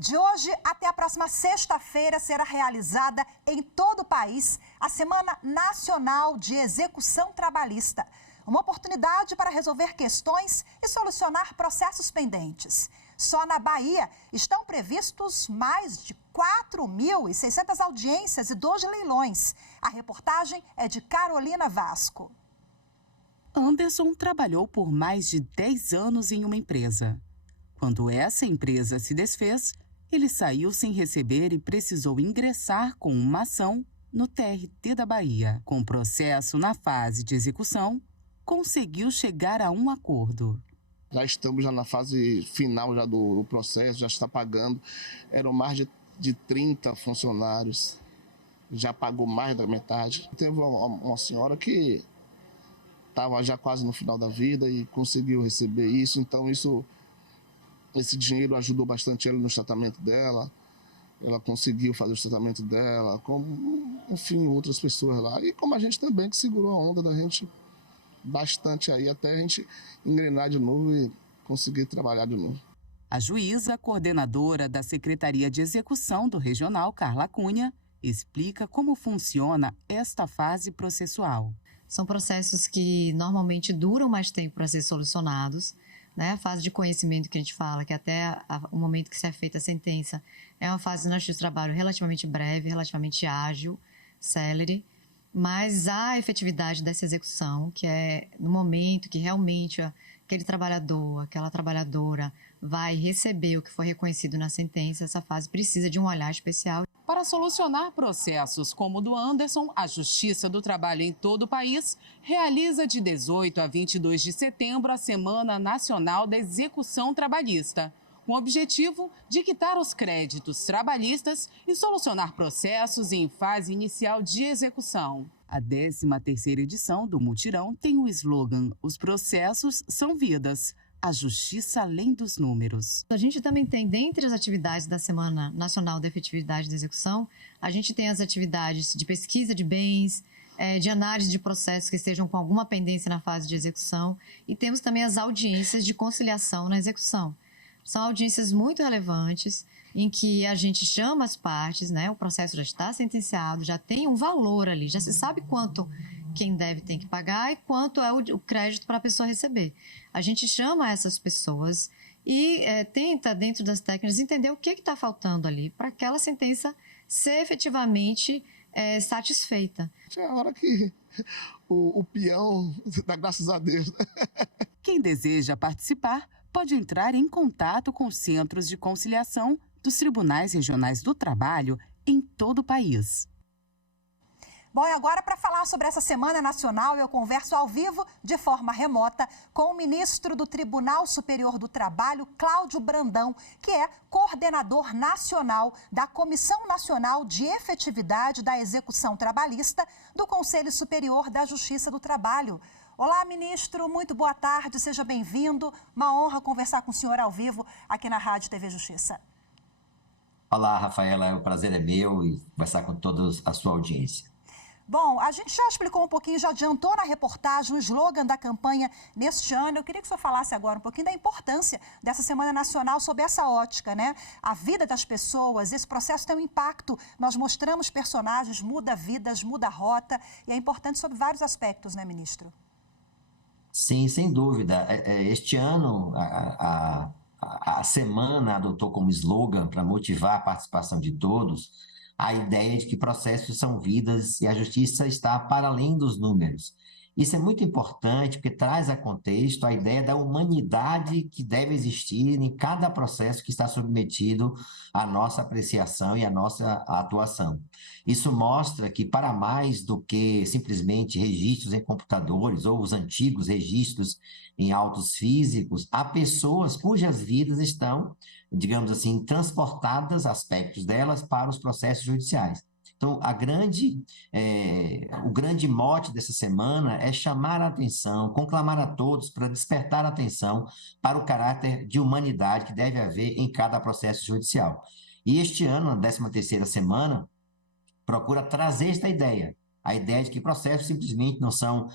De hoje até a próxima sexta-feira será realizada em todo o país a Semana Nacional de Execução Trabalhista. Uma oportunidade para resolver questões e solucionar processos pendentes. Só na Bahia estão previstos mais de 4.600 audiências e 2 leilões. A reportagem é de Carolina Vasco. Anderson trabalhou por mais de 10 anos em uma empresa. Quando essa empresa se desfez, ele saiu sem receber e precisou ingressar com uma ação no TRT da Bahia. Com o processo na fase de execução, conseguiu chegar a um acordo. Já estamos na fase final do processo, já está pagando. Eram mais de 30 funcionários, já pagou mais da metade. Teve uma senhora que estava já quase no final da vida e conseguiu receber isso, então esse dinheiro ajudou bastante ela no tratamento dela. Ela conseguiu fazer o tratamento dela, como, enfim, outras pessoas lá. E como a gente também, que segurou a onda da gente bastante aí, até a gente engrenar de novo e conseguir trabalhar de novo. A juíza, coordenadora da Secretaria de Execução do Regional, Carla Cunha, explica como funciona esta fase processual. São processos que normalmente duram mais tempo para ser solucionados. A fase de conhecimento que a gente fala, que até o momento que se é feita a sentença, é uma fase na Justiça do Trabalho relativamente breve, relativamente ágil, célere, mas a efetividade dessa execução, que é no momento que realmente aquele trabalhador, aquela trabalhadora vai receber o que foi reconhecido na sentença, essa fase precisa de um olhar especial. Para solucionar processos como o do Anderson, a Justiça do Trabalho em todo o país realiza de 18 a 22 de setembro a Semana Nacional da Execução Trabalhista, com o objetivo de quitar os créditos trabalhistas e solucionar processos em fase inicial de execução. A 13ª edição do mutirão tem o slogan "Os processos são vidas. A justiça além dos números". A gente também tem, dentre as atividades da Semana Nacional da Efetividade da Execução, a gente tem as atividades de pesquisa de bens, de análise de processos que estejam com alguma pendência na fase de execução, e temos também as audiências de conciliação na execução. São audiências muito relevantes, em que a gente chama as partes, o processo já está sentenciado, já tem um valor ali, já se sabe quanto quem deve tem que pagar e quanto é o crédito para a pessoa receber. A gente chama essas pessoas e tenta, dentro das técnicas, entender o que está faltando ali para aquela sentença ser efetivamente satisfeita. É a hora que o peão dá graças a Deus. Quem deseja participar pode entrar em contato com os centros de conciliação dos Tribunais Regionais do Trabalho em todo o país. Bom, e agora para falar sobre essa Semana Nacional, eu converso ao vivo, de forma remota, com o ministro do Tribunal Superior do Trabalho, Cláudio Brandão, que é coordenador nacional da Comissão Nacional de Efetividade da Execução Trabalhista do Conselho Superior da Justiça do Trabalho. Olá, ministro, muito boa tarde, seja bem-vindo. Uma honra conversar com o senhor ao vivo aqui na Rádio TV Justiça. Olá, Rafaela, o prazer é meu e conversar com toda a sua audiência. Bom, a gente já explicou um pouquinho, já adiantou na reportagem o slogan da campanha neste ano. Eu queria que o senhor falasse agora um pouquinho da importância dessa Semana Nacional sob essa ótica, A vida das pessoas, esse processo tem um impacto. Nós mostramos personagens, muda vidas, muda rota, e é importante sob vários aspectos, ministro? Sim, sem dúvida. Este ano, a semana adotou como slogan, para motivar a participação de todos, a ideia de que processos são vidas e a justiça está para além dos números. Isso é muito importante porque traz a contexto a ideia da humanidade que deve existir em cada processo que está submetido à nossa apreciação e à nossa atuação. Isso mostra que, para mais do que simplesmente registros em computadores ou os antigos registros em autos físicos, há pessoas cujas vidas estão, digamos assim, transportadas, aspectos delas, para os processos judiciais. Então, o grande mote dessa semana é chamar a atenção, conclamar a todos para despertar a atenção para o caráter de humanidade que deve haver em cada processo judicial. E este ano, a 13ª semana, procura trazer esta ideia a ideia de que processos simplesmente não são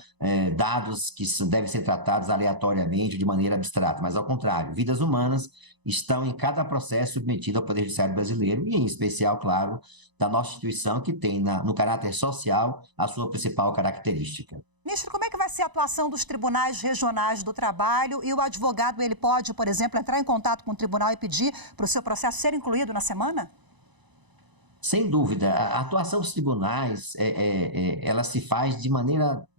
dados que devem ser tratados aleatoriamente, de maneira abstrata, mas, ao contrário, vidas humanas estão em cada processo submetido ao Poder Judiciário brasileiro, e, em especial, claro, da nossa instituição, que tem no caráter social a sua principal característica. Ministro, como é que vai ser a atuação dos tribunais regionais do trabalho? E o advogado, ele pode, por exemplo, entrar em contato com o tribunal e pedir para o seu processo ser incluído na semana? Sem dúvida, a atuação dos tribunais, ela se faz de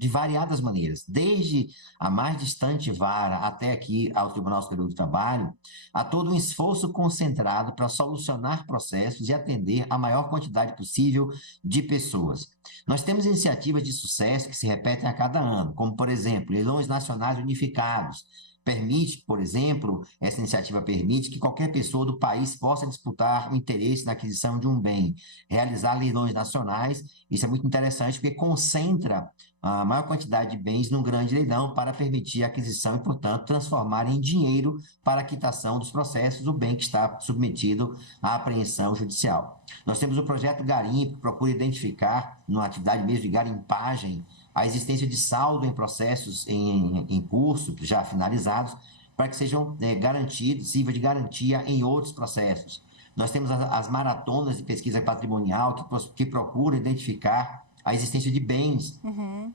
variadas maneiras, desde a mais distante vara até aqui ao Tribunal Superior do Trabalho, há todo um esforço concentrado para solucionar processos e atender a maior quantidade possível de pessoas. Nós temos iniciativas de sucesso que se repetem a cada ano, como, por exemplo, leilões nacionais unificados. Permite, por exemplo, essa iniciativa permite que qualquer pessoa do país possa disputar o interesse na aquisição de um bem, realizar leilões nacionais. Isso é muito interessante porque concentra a maior quantidade de bens num grande leilão para permitir a aquisição e, portanto, transformar em dinheiro para a quitação dos processos o bem que está submetido à apreensão judicial. Nós temos o projeto Garimpo, que procura identificar, numa atividade mesmo de garimpagem, a existência de saldo em processos em curso, já finalizados, para que sejam garantidos, sirva de garantia em outros processos. Nós temos as maratonas de pesquisa patrimonial, que procuram identificar a existência de bens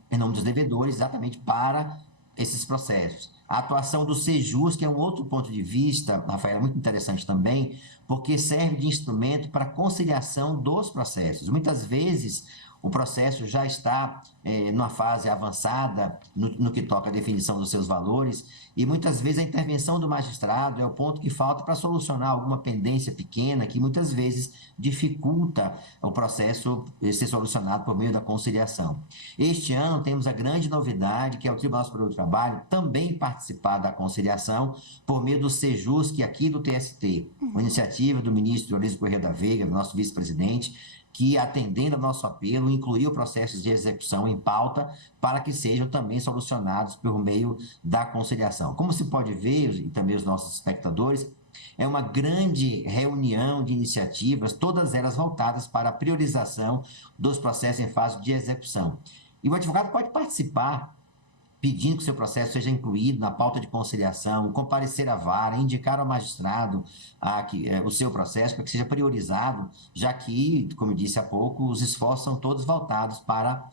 em nome dos devedores, exatamente para esses processos. A atuação do Sejus, que é um outro ponto de vista, Rafael, muito interessante também, porque serve de instrumento para a conciliação dos processos. Muitas vezes, o processo já está numa fase avançada no que toca à definição dos seus valores, e muitas vezes a intervenção do magistrado é o ponto que falta para solucionar alguma pendência pequena que muitas vezes dificulta o processo ser solucionado por meio da conciliação. Este ano temos a grande novidade, que é o Tribunal Superior do Trabalho também participar da conciliação por meio do Sejus, que aqui do TST, uma iniciativa do ministro Eurísio Corrêa da Veiga, nosso vice-presidente, que, atendendo ao nosso apelo, incluiu processos de execução em pauta para que sejam também solucionados por meio da conciliação. Como se pode ver, e também os nossos espectadores, é uma grande reunião de iniciativas, todas elas voltadas para a priorização dos processos em fase de execução. E o advogado pode participar pedindo que o seu processo seja incluído na pauta de conciliação, comparecer à vara, indicar ao magistrado o seu processo para que seja priorizado, já que, como eu disse há pouco, os esforços são todos voltados para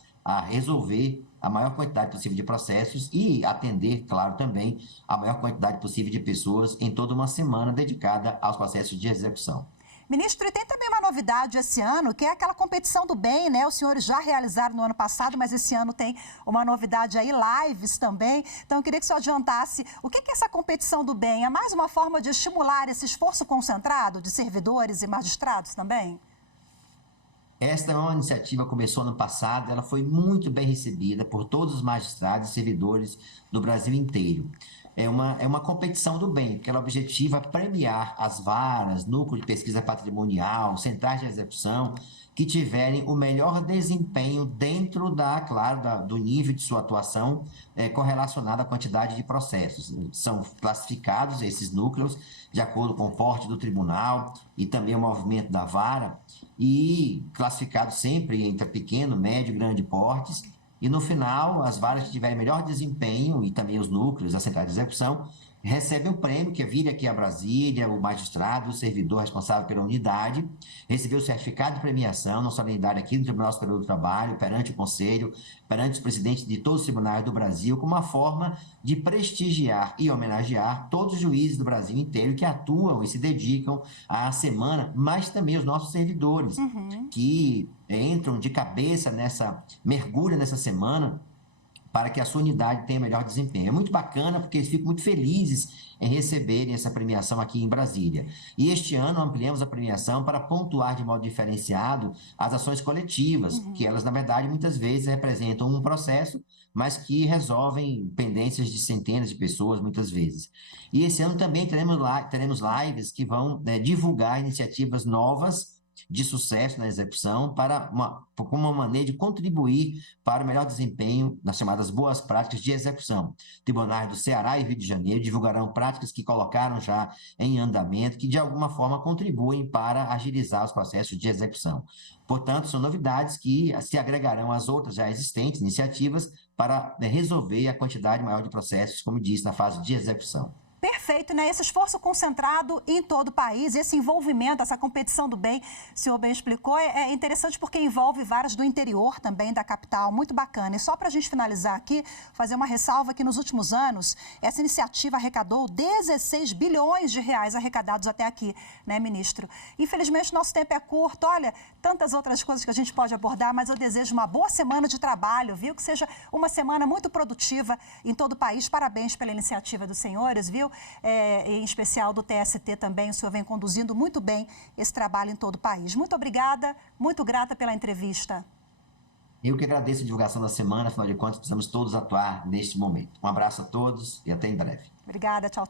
resolver a maior quantidade possível de processos e atender, claro, também a maior quantidade possível de pessoas em toda uma semana dedicada aos processos de execução. Ministro, e tem também uma novidade esse ano, que é aquela competição do bem, né? Os senhores já realizaram no ano passado, mas esse ano tem uma novidade aí, lives também. Então, eu queria que o senhor adiantasse o que é essa competição do bem? É mais uma forma de estimular esse esforço concentrado de servidores e magistrados também? Esta é uma iniciativa que começou ano passado, ela foi muito bem recebida por todos os magistrados e servidores do Brasil inteiro. É uma competição do bem, porque ela objetiva premiar as varas, núcleo de pesquisa patrimonial, centrais de execução, que tiverem o melhor desempenho dentro do nível de sua atuação correlacionado à quantidade de processos. São classificados esses núcleos de acordo com o porte do tribunal e também o movimento da vara, e classificados sempre entre pequeno, médio e grande portes. E, no final, as varas que tiverem melhor desempenho, e também os núcleos, a central de execução, recebem o prêmio, que é vir aqui a Brasília, o magistrado, o servidor responsável pela unidade, recebeu o certificado de premiação na solenidade aqui no Tribunal Superior do Trabalho, perante o Conselho, perante os presidentes de todos os tribunais do Brasil, como uma forma de prestigiar e homenagear todos os juízes do Brasil inteiro que atuam e se dedicam à semana, mas também os nossos servidores, que entram de cabeça mergulham nessa semana, para que a sua unidade tenha melhor desempenho. É muito bacana, porque eles ficam muito felizes em receberem essa premiação aqui em Brasília. E este ano ampliamos a premiação para pontuar de modo diferenciado as ações coletivas, que elas, na verdade, muitas vezes representam um processo, mas que resolvem pendências de centenas de pessoas, muitas vezes. E esse ano também teremos lives que vão divulgar iniciativas novas de sucesso na execução como uma maneira de contribuir para o melhor desempenho nas chamadas boas práticas de execução. Tribunais do Ceará e Rio de Janeiro divulgarão práticas que colocaram já em andamento, que de alguma forma contribuem para agilizar os processos de execução. Portanto, são novidades que se agregarão às outras já existentes iniciativas para resolver a quantidade maior de processos, como disse, na fase de execução. Perfeito, né? Esse esforço concentrado em todo o país, esse envolvimento, essa competição do bem, o senhor bem explicou, é interessante porque envolve várias do interior também, da capital, muito bacana. E só para a gente finalizar aqui, fazer uma ressalva que nos últimos anos, essa iniciativa arrecadou 16 bilhões de reais arrecadados até aqui, né, ministro? Infelizmente, nosso tempo é curto, olha, tantas outras coisas que a gente pode abordar, mas eu desejo uma boa semana de trabalho, viu? Que seja uma semana muito produtiva em todo o país. Parabéns pela iniciativa dos senhores, viu? Em especial do TST também, o senhor vem conduzindo muito bem esse trabalho em todo o país. Muito obrigada, muito grata pela entrevista. Eu que agradeço a divulgação da semana, afinal de contas, precisamos todos atuar neste momento. Um abraço a todos e até em breve. Obrigada, tchau, tchau.